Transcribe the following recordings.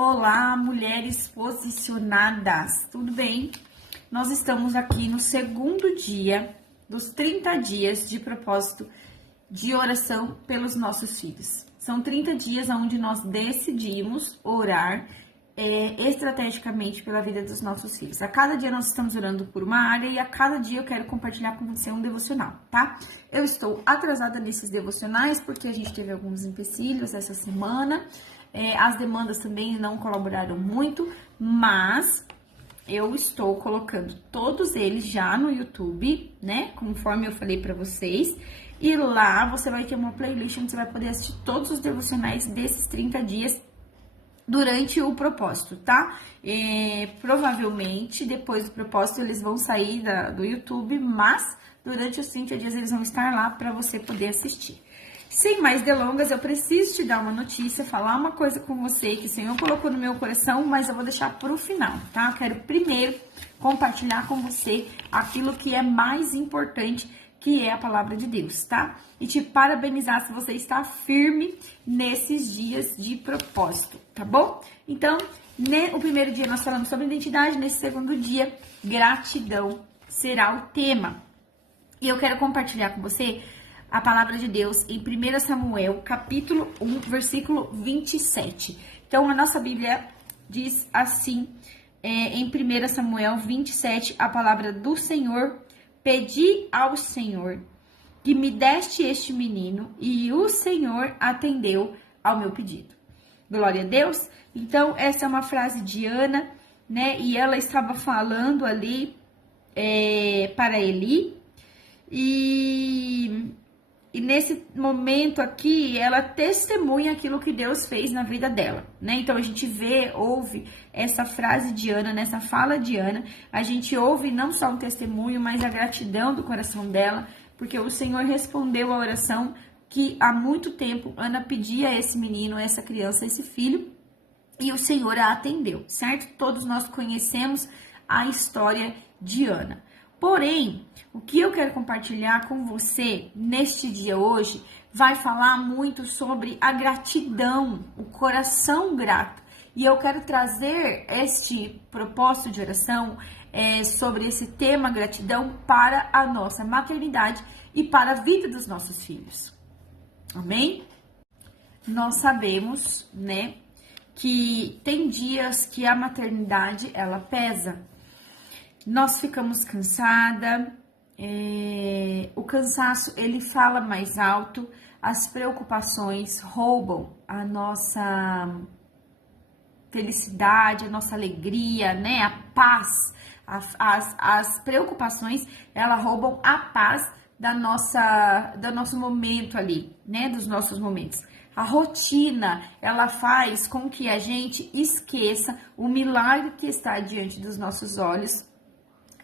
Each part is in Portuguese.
Olá, mulheres posicionadas, tudo bem? Nós estamos aqui no segundo dia dos 30 dias de propósito de oração pelos nossos filhos. São 30 dias onde nós decidimos orar estrategicamente pela vida dos nossos filhos. A cada dia nós estamos orando por uma área e a cada dia eu quero compartilhar com você um devocional, tá? Eu estou atrasada nesses devocionais porque a gente teve alguns empecilhos essa semana. As demandas também não colaboraram muito, mas eu estou colocando todos eles já no YouTube, né? Conforme eu falei pra vocês. E lá você vai ter uma playlist onde você vai poder assistir todos os devocionais desses 30 dias durante o propósito, tá? Provavelmente depois do propósito eles vão sair do YouTube, mas durante os 30 dias eles vão estar lá para você poder assistir. Sem mais delongas, eu preciso te dar uma notícia, falar uma coisa com você que o Senhor colocou no meu coração, mas eu vou deixar pro final, tá? Eu quero primeiro compartilhar com você aquilo que é mais importante, que é a palavra de Deus, tá? E te parabenizar se você está firme nesses dias de propósito, tá bom? Então, o primeiro dia nós falamos sobre identidade, nesse segundo dia, gratidão será o tema. E eu quero compartilhar com você a palavra de Deus em 1 Samuel, capítulo 1, versículo 27. Então, a nossa Bíblia diz assim, em 1 Samuel 27, a palavra do Senhor: pedi ao Senhor que me deste este menino, e o Senhor atendeu ao meu pedido. Glória a Deus. Então, essa é uma frase de Ana, né? E ela estava falando ali para Eli, e nesse momento aqui, ela testemunha aquilo que Deus fez na vida dela, né? Então, a gente ouve essa frase de Ana, nessa fala de Ana, a gente ouve não só um testemunho, mas a gratidão do coração dela, porque o Senhor respondeu a oração que há muito tempo Ana pedia a esse menino, a essa criança, a esse filho, e o Senhor a atendeu, certo? Todos nós conhecemos a história de Ana. Porém, o que eu quero compartilhar com você neste dia hoje vai falar muito sobre a gratidão, o coração grato. E eu quero trazer este propósito de oração sobre esse tema gratidão para a nossa maternidade e para a vida dos nossos filhos. Amém? Nós sabemos, né, que tem dias que a maternidade, ela pesa. Nós ficamos cansada, o cansaço, ele fala mais alto, as preocupações roubam a nossa felicidade, a nossa alegria, né, a paz. As preocupações, elas roubam a paz do nosso momento ali, né, dos nossos momentos. A rotina, ela faz com que a gente esqueça o milagre que está diante dos nossos olhos,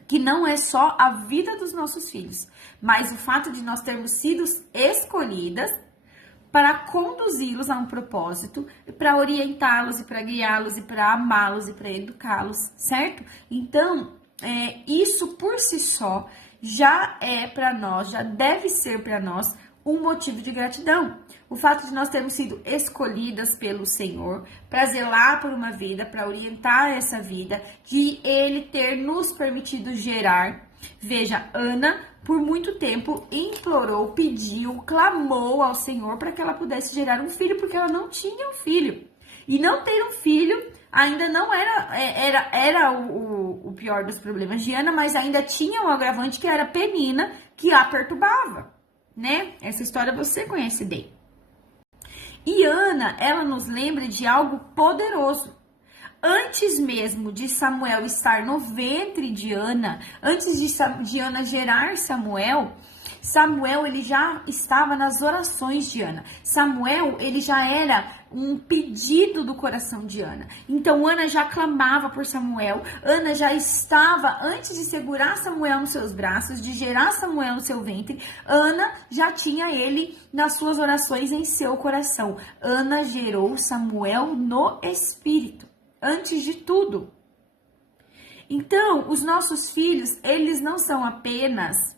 que não é só a vida dos nossos filhos, mas o fato de nós termos sido escolhidas para conduzi-los a um propósito, para orientá-los e para guiá-los e para amá-los e para educá-los, certo? Então, isso por si só já é para nós, já deve ser para nós um motivo de gratidão. O fato de nós termos sido escolhidas pelo Senhor para zelar por uma vida, para orientar essa vida, de Ele ter nos permitido gerar. Veja, Ana, por muito tempo, implorou, pediu, clamou ao Senhor para que ela pudesse gerar um filho, porque ela não tinha um filho. E não ter um filho ainda não era o pior dos problemas de Ana, mas ainda tinha um agravante que era Penina, que a perturbava, né? Essa história você conhece bem. E Ana, ela nos lembra de algo poderoso. Antes mesmo de Samuel estar no ventre de Ana, antes de Ana gerar Samuel, ele já estava nas orações de Ana. Samuel, ele já era um pedido do coração de Ana. Então, Ana já clamava por Samuel. Ana já estava, antes de segurar Samuel nos seus braços, de gerar Samuel no seu ventre, Ana já tinha ele nas suas orações em seu coração. Ana gerou Samuel no espírito, antes de tudo. Então, os nossos filhos, eles não são apenas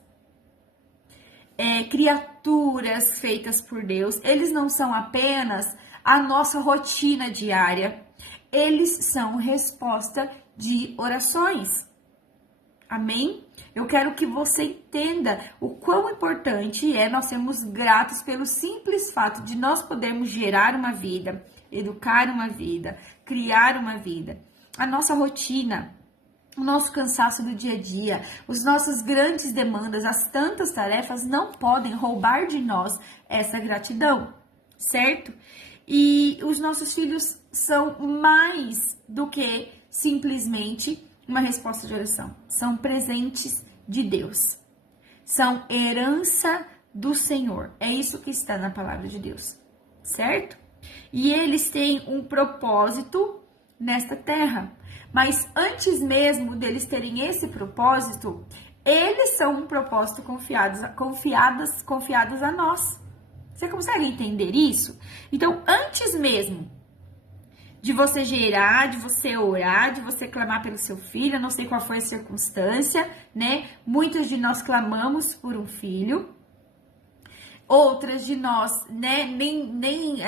criaturas feitas por Deus, eles não são apenas a nossa rotina diária, eles são resposta de orações. Amém? Eu quero que você entenda o quão importante é nós sermos gratos pelo simples fato de nós podermos gerar uma vida, educar uma vida, criar uma vida. A nossa rotina, o nosso cansaço do dia a dia, as nossas grandes demandas, as tantas tarefas não podem roubar de nós essa gratidão, certo? E os nossos filhos são mais do que simplesmente uma resposta de oração. São presentes de Deus. São herança do Senhor. É isso que está na palavra de Deus, certo? E eles têm um propósito nesta terra. Mas antes mesmo deles terem esse propósito, eles são um propósito confiados a nós. Você consegue entender isso? Então, antes mesmo de você gerar, de você orar, de você clamar pelo seu filho, eu não sei qual foi a circunstância, né? Muitos de nós clamamos por um filho, outras de nós, né, nem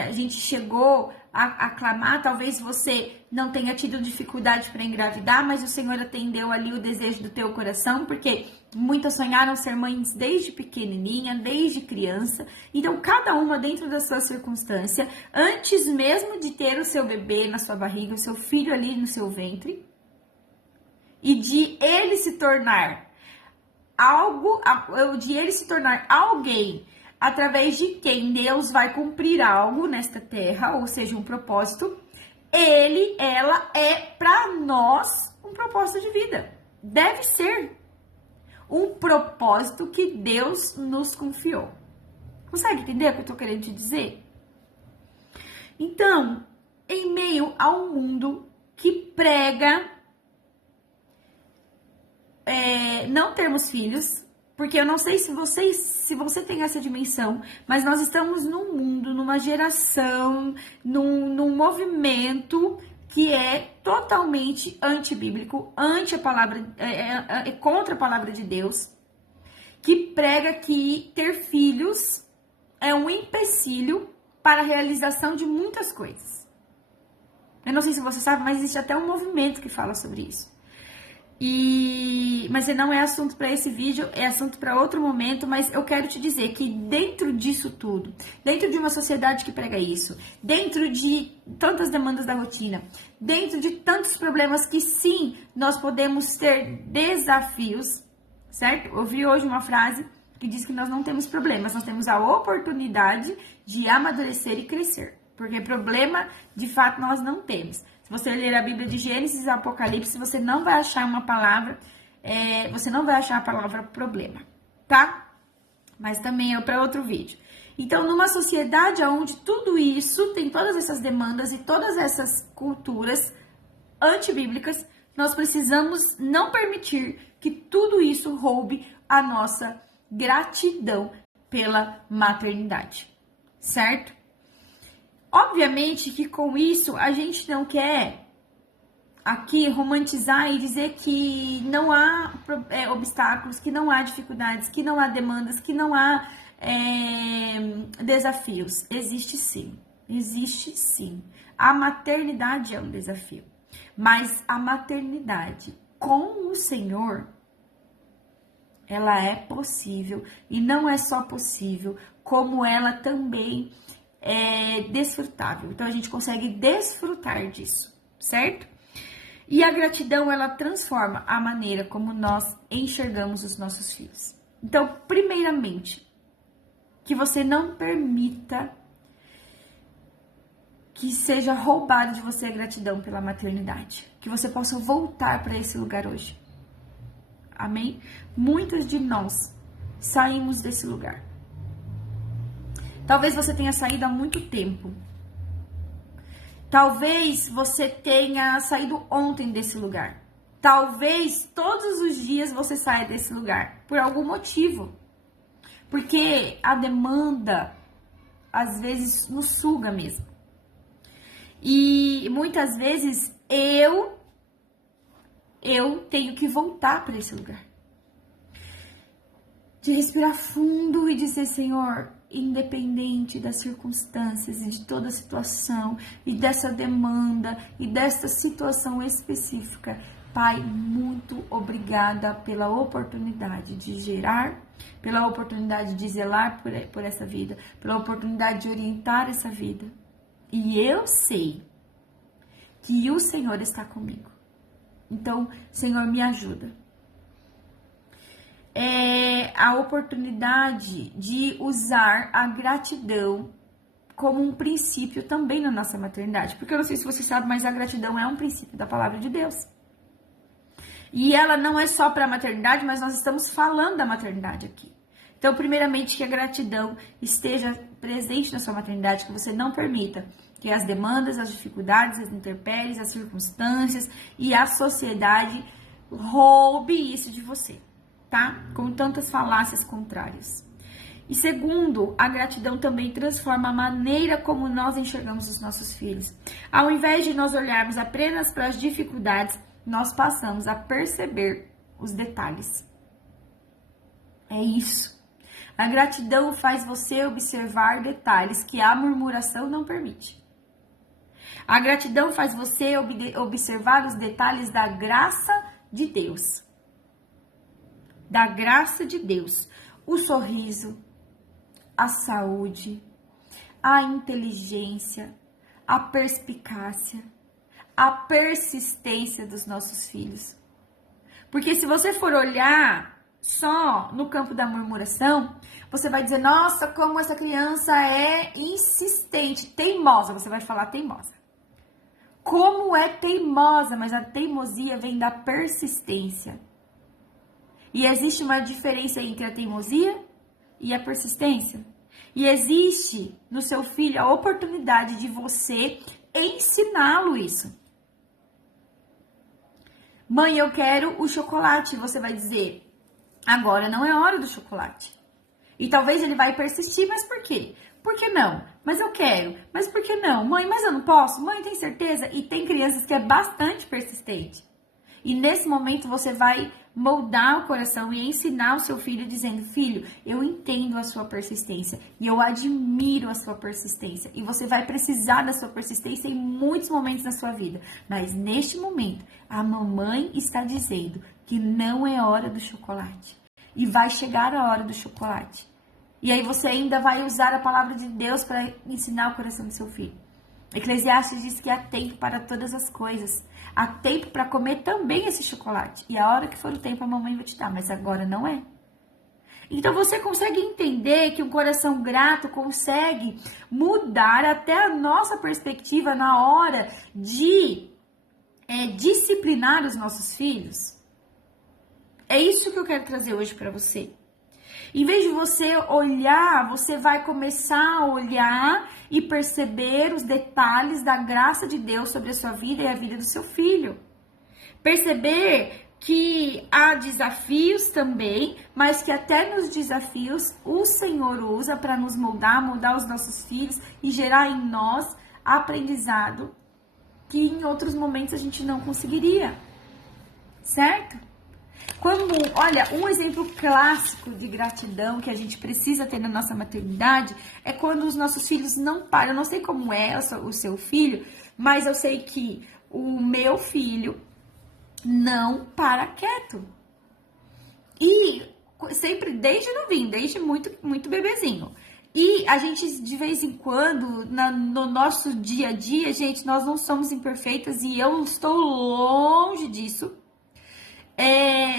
a gente chegou a clamar, talvez você não tenha tido dificuldade para engravidar, mas o Senhor atendeu ali o desejo do teu coração, porque muitas sonharam ser mães desde pequenininha, desde criança. Então, cada uma dentro da sua circunstância, antes mesmo de ter o seu bebê na sua barriga, o seu filho ali no seu ventre, e de ele se tornar alguém através de quem Deus vai cumprir algo nesta terra, ou seja, um propósito, ela é para nós um propósito de vida. Deve ser um propósito que Deus nos confiou. Consegue entender o que eu estou querendo te dizer? Então, em meio a um mundo que prega não termos filhos, porque eu não sei se você tem essa dimensão, mas nós estamos num mundo, numa geração, num movimento que é totalmente antibíblico, contra a palavra de Deus, que prega que ter filhos é um empecilho para a realização de muitas coisas. Eu não sei se você sabe, mas existe até um movimento que fala sobre isso. Mas não é assunto para esse vídeo, é assunto para outro momento, mas eu quero te dizer que dentro disso tudo, dentro de uma sociedade que prega isso, dentro de tantas demandas da rotina, dentro de tantos problemas que sim, nós podemos ter desafios, certo? Eu vi hoje uma frase que diz que nós não temos problemas, nós temos a oportunidade de amadurecer e crescer, porque problema, de fato, nós não temos. Se você ler a Bíblia de Gênesis e Apocalipse, você não vai achar uma palavra, você não vai achar a palavra problema, tá? Mas também é para outro vídeo. Então, numa sociedade onde tudo isso, tem todas essas demandas e todas essas culturas antibíblicas, nós precisamos não permitir que tudo isso roube a nossa gratidão pela maternidade, certo? Obviamente que com isso a gente não quer aqui romantizar e dizer que não há obstáculos, que não há dificuldades, que não há demandas, que não há desafios. Existe sim. A maternidade é um desafio, mas a maternidade com o Senhor, ela é possível, e não é só possível, como ela também é desfrutável. Então, a gente consegue desfrutar disso, certo? E a gratidão, ela transforma a maneira como nós enxergamos os nossos filhos. Então, primeiramente, que você não permita que seja roubado de você a gratidão pela maternidade. Que você possa voltar para esse lugar hoje. Amém? Muitos de nós saímos desse lugar. Talvez você tenha saído há muito tempo. Talvez você tenha saído ontem desse lugar. Talvez todos os dias você saia desse lugar. Por algum motivo. Porque a demanda, às vezes, nos suga mesmo. E muitas vezes eu tenho que voltar para esse lugar. De respirar fundo e dizer, Senhor, independente das circunstâncias e de toda a situação e dessa demanda e dessa situação específica. Pai, muito obrigada pela oportunidade de gerar, pela oportunidade de zelar por essa vida, pela oportunidade de orientar essa vida. E eu sei que o Senhor está comigo. Então, Senhor, me ajuda. É a oportunidade de usar a gratidão como um princípio também na nossa maternidade. Porque eu não sei se você sabe, mas a gratidão é um princípio da palavra de Deus. E ela não é só para a maternidade, mas nós estamos falando da maternidade aqui. Então, primeiramente, que a gratidão esteja presente na sua maternidade, que você não permita que as demandas, as dificuldades, as intempéries, as circunstâncias e a sociedade roube isso de você, tá? Com tantas falácias contrárias. E segundo, a gratidão também transforma a maneira como nós enxergamos os nossos filhos. Ao invés de nós olharmos apenas para as dificuldades, nós passamos a perceber os detalhes. É isso. A gratidão faz você observar detalhes que a murmuração não permite. A gratidão faz você observar os detalhes da graça de Deus. Da graça de Deus. O sorriso, a saúde, a inteligência, a perspicácia, a persistência dos nossos filhos. Porque se você for olhar só no campo da murmuração, você vai dizer, nossa, como essa criança é insistente, teimosa, você vai falar teimosa. Como é teimosa, mas a teimosia vem da persistência. E existe uma diferença entre a teimosia e a persistência. E existe no seu filho a oportunidade de você ensiná-lo isso. Mãe, eu quero o chocolate. Você vai dizer, agora não é hora do chocolate. E talvez ele vai persistir, mas por quê? Por que não? Mas eu quero. Mas por que não? Mãe, mas eu não posso? Mãe, tem certeza? E tem crianças que é bastante persistente. E nesse momento você vai moldar o coração e ensinar o seu filho dizendo, filho, eu entendo a sua persistência e eu admiro a sua persistência. E você vai precisar da sua persistência em muitos momentos da sua vida. Mas neste momento, a mamãe está dizendo que não é hora do chocolate. E vai chegar a hora do chocolate. E aí você ainda vai usar a palavra de Deus para ensinar o coração do seu filho. Eclesiastes diz que há tempo para todas as coisas. Há tempo para comer também esse chocolate. E a hora que for o tempo, a mamãe vai te dar. Mas agora não é. Então você consegue entender que um coração grato consegue mudar até a nossa perspectiva na hora de disciplinar os nossos filhos? É isso que eu quero trazer hoje para você. Em vez de você olhar, você vai começar a olhar e perceber os detalhes da graça de Deus sobre a sua vida e a vida do seu filho. Perceber que há desafios também, mas que até nos desafios o Senhor usa para nos moldar os nossos filhos e gerar em nós aprendizado que em outros momentos a gente não conseguiria. Certo? Olha, um exemplo clássico de gratidão que a gente precisa ter na nossa maternidade é quando os nossos filhos não param. Eu não sei como é o seu filho, mas eu sei que o meu filho não para quieto. E sempre, desde novinho, desde muito bebezinho. E a gente, de vez em quando, no nosso dia a dia, gente, nós não somos imperfeitas e eu estou longe disso.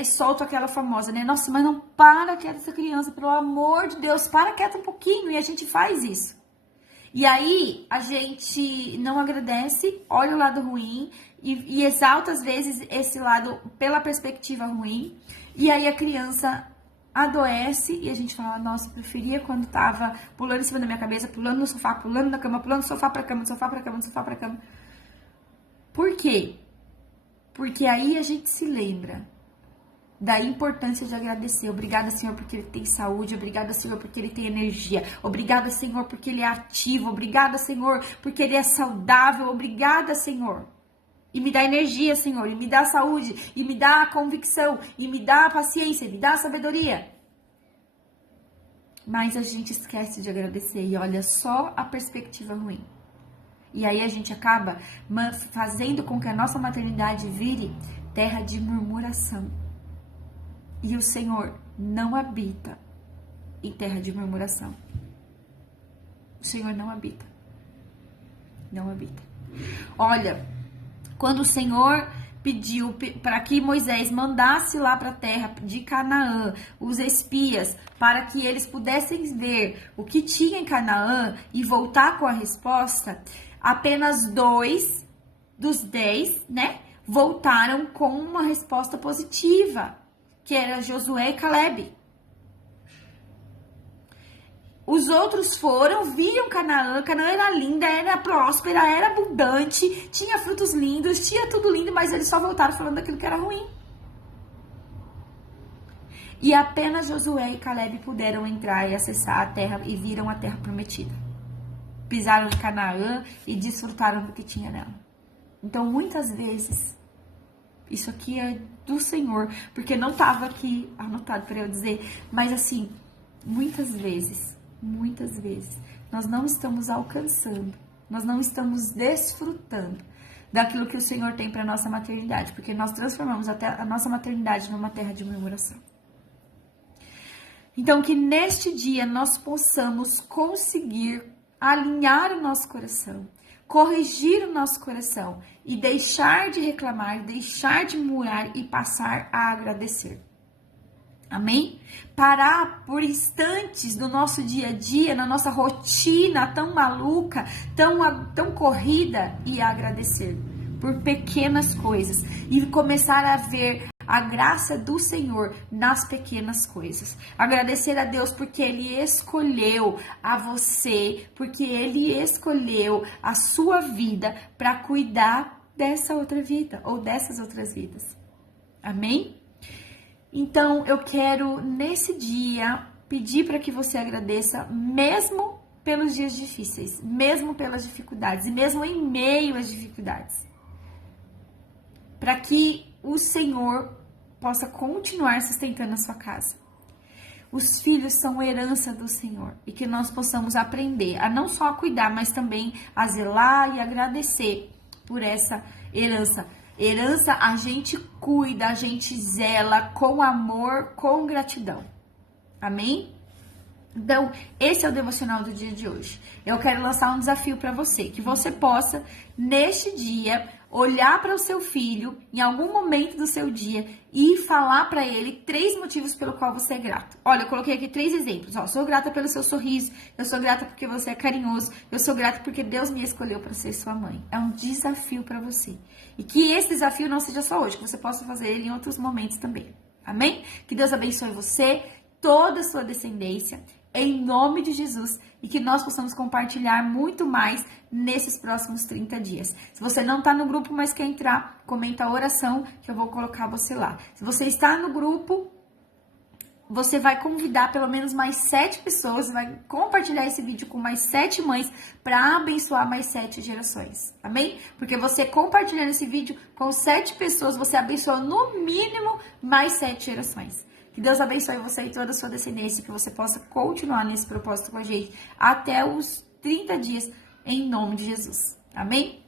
Solto aquela famosa, né? Nossa, mas não para quieta essa criança, pelo amor de Deus, para quieta um pouquinho, e a gente faz isso. E aí, a gente não agradece, olha o lado ruim, e exalta às vezes esse lado pela perspectiva ruim, e aí a criança adoece, e a gente fala, nossa, eu preferia quando tava pulando em cima da minha cabeça, pulando no sofá, pulando na cama, pulando do sofá pra cama, do sofá pra cama, do sofá pra cama. Por quê? Porque aí a gente se lembra da importância de agradecer. Obrigada, Senhor, porque ele tem saúde. Obrigada, Senhor, porque ele tem energia. Obrigada, Senhor, porque ele é ativo. Obrigada, Senhor, porque ele é saudável. Obrigada, Senhor. E me dá energia, Senhor. E me dá saúde. E me dá a convicção. E me dá a paciência. E me dá a sabedoria. mas a gente esquece de agradecer e olha só a perspectiva ruim. E aí a gente acaba fazendo com que a nossa maternidade vire terra de murmuração. E o Senhor não habita em terra de murmuração. O Senhor não habita. Não habita. Olha, quando o Senhor pediu para que Moisés mandasse lá para a terra de Canaã os espias para que eles pudessem ver o que tinha em Canaã e voltar com a resposta, apenas 2 dos 10, né, voltaram com uma resposta positiva, que era Josué e Calebe. Os outros foram, viram Canaã era linda, era próspera, era abundante, tinha frutos lindos, tinha tudo lindo, mas eles só voltaram falando daquilo que era ruim. E apenas Josué e Calebe puderam entrar e acessar a terra e viram a terra prometida. Pisaram em Canaã e desfrutaram do que tinha nela. Então, muitas vezes, isso aqui é do Senhor, porque não estava aqui anotado para eu dizer, mas assim, muitas vezes, nós não estamos alcançando, nós não estamos desfrutando daquilo que o Senhor tem para nossa maternidade, porque nós transformamos a nossa maternidade numa terra de murmuração. Então, que neste dia nós possamos conseguir alinhar o nosso coração, corrigir o nosso coração e deixar de reclamar, deixar de murmurar e passar a agradecer. Amém? Parar por instantes do nosso dia a dia, na nossa rotina tão maluca, tão corrida e agradecer por pequenas coisas e começar a ver a graça do Senhor nas pequenas coisas. Agradecer a Deus porque Ele escolheu a você, porque Ele escolheu a sua vida para cuidar dessa outra vida ou dessas outras vidas. Amém? Então, eu quero, nesse dia, pedir para que você agradeça, mesmo pelos dias difíceis, mesmo pelas dificuldades, e mesmo em meio às dificuldades. Para que o Senhor possa continuar sustentando a sua casa. Os filhos são herança do Senhor, e que nós possamos aprender a não só cuidar, mas também a zelar e agradecer por essa herança. Herança a gente cuida, a gente zela com amor, com gratidão. Amém? Então, esse é o devocional do dia de hoje. Eu quero lançar um desafio para você, que você possa, neste dia, olhar para o seu filho, em algum momento do seu dia, e falar para ele 3 motivos pelo qual você é grato. Olha, eu coloquei aqui 3 exemplos. Ó, sou grata pelo seu sorriso, eu sou grata porque você é carinhoso, eu sou grata porque Deus me escolheu para ser sua mãe. É um desafio para você. E que esse desafio não seja só hoje, que você possa fazer ele em outros momentos também. Amém? Que Deus abençoe você, toda a sua descendência, em nome de Jesus, e que nós possamos compartilhar muito mais nesses próximos 30 dias. Se você não está no grupo, mas quer entrar, comenta a oração que eu vou colocar você lá. Se você está no grupo, você vai convidar pelo menos mais 7 pessoas, vai compartilhar esse vídeo com mais 7 mães para abençoar mais 7 gerações. Amém? Porque você compartilhando esse vídeo com 7 pessoas, você abençoa no mínimo mais 7 gerações. Que Deus abençoe você e toda a sua descendência, que você possa continuar nesse propósito com a gente até os 30 dias, em nome de Jesus. Amém?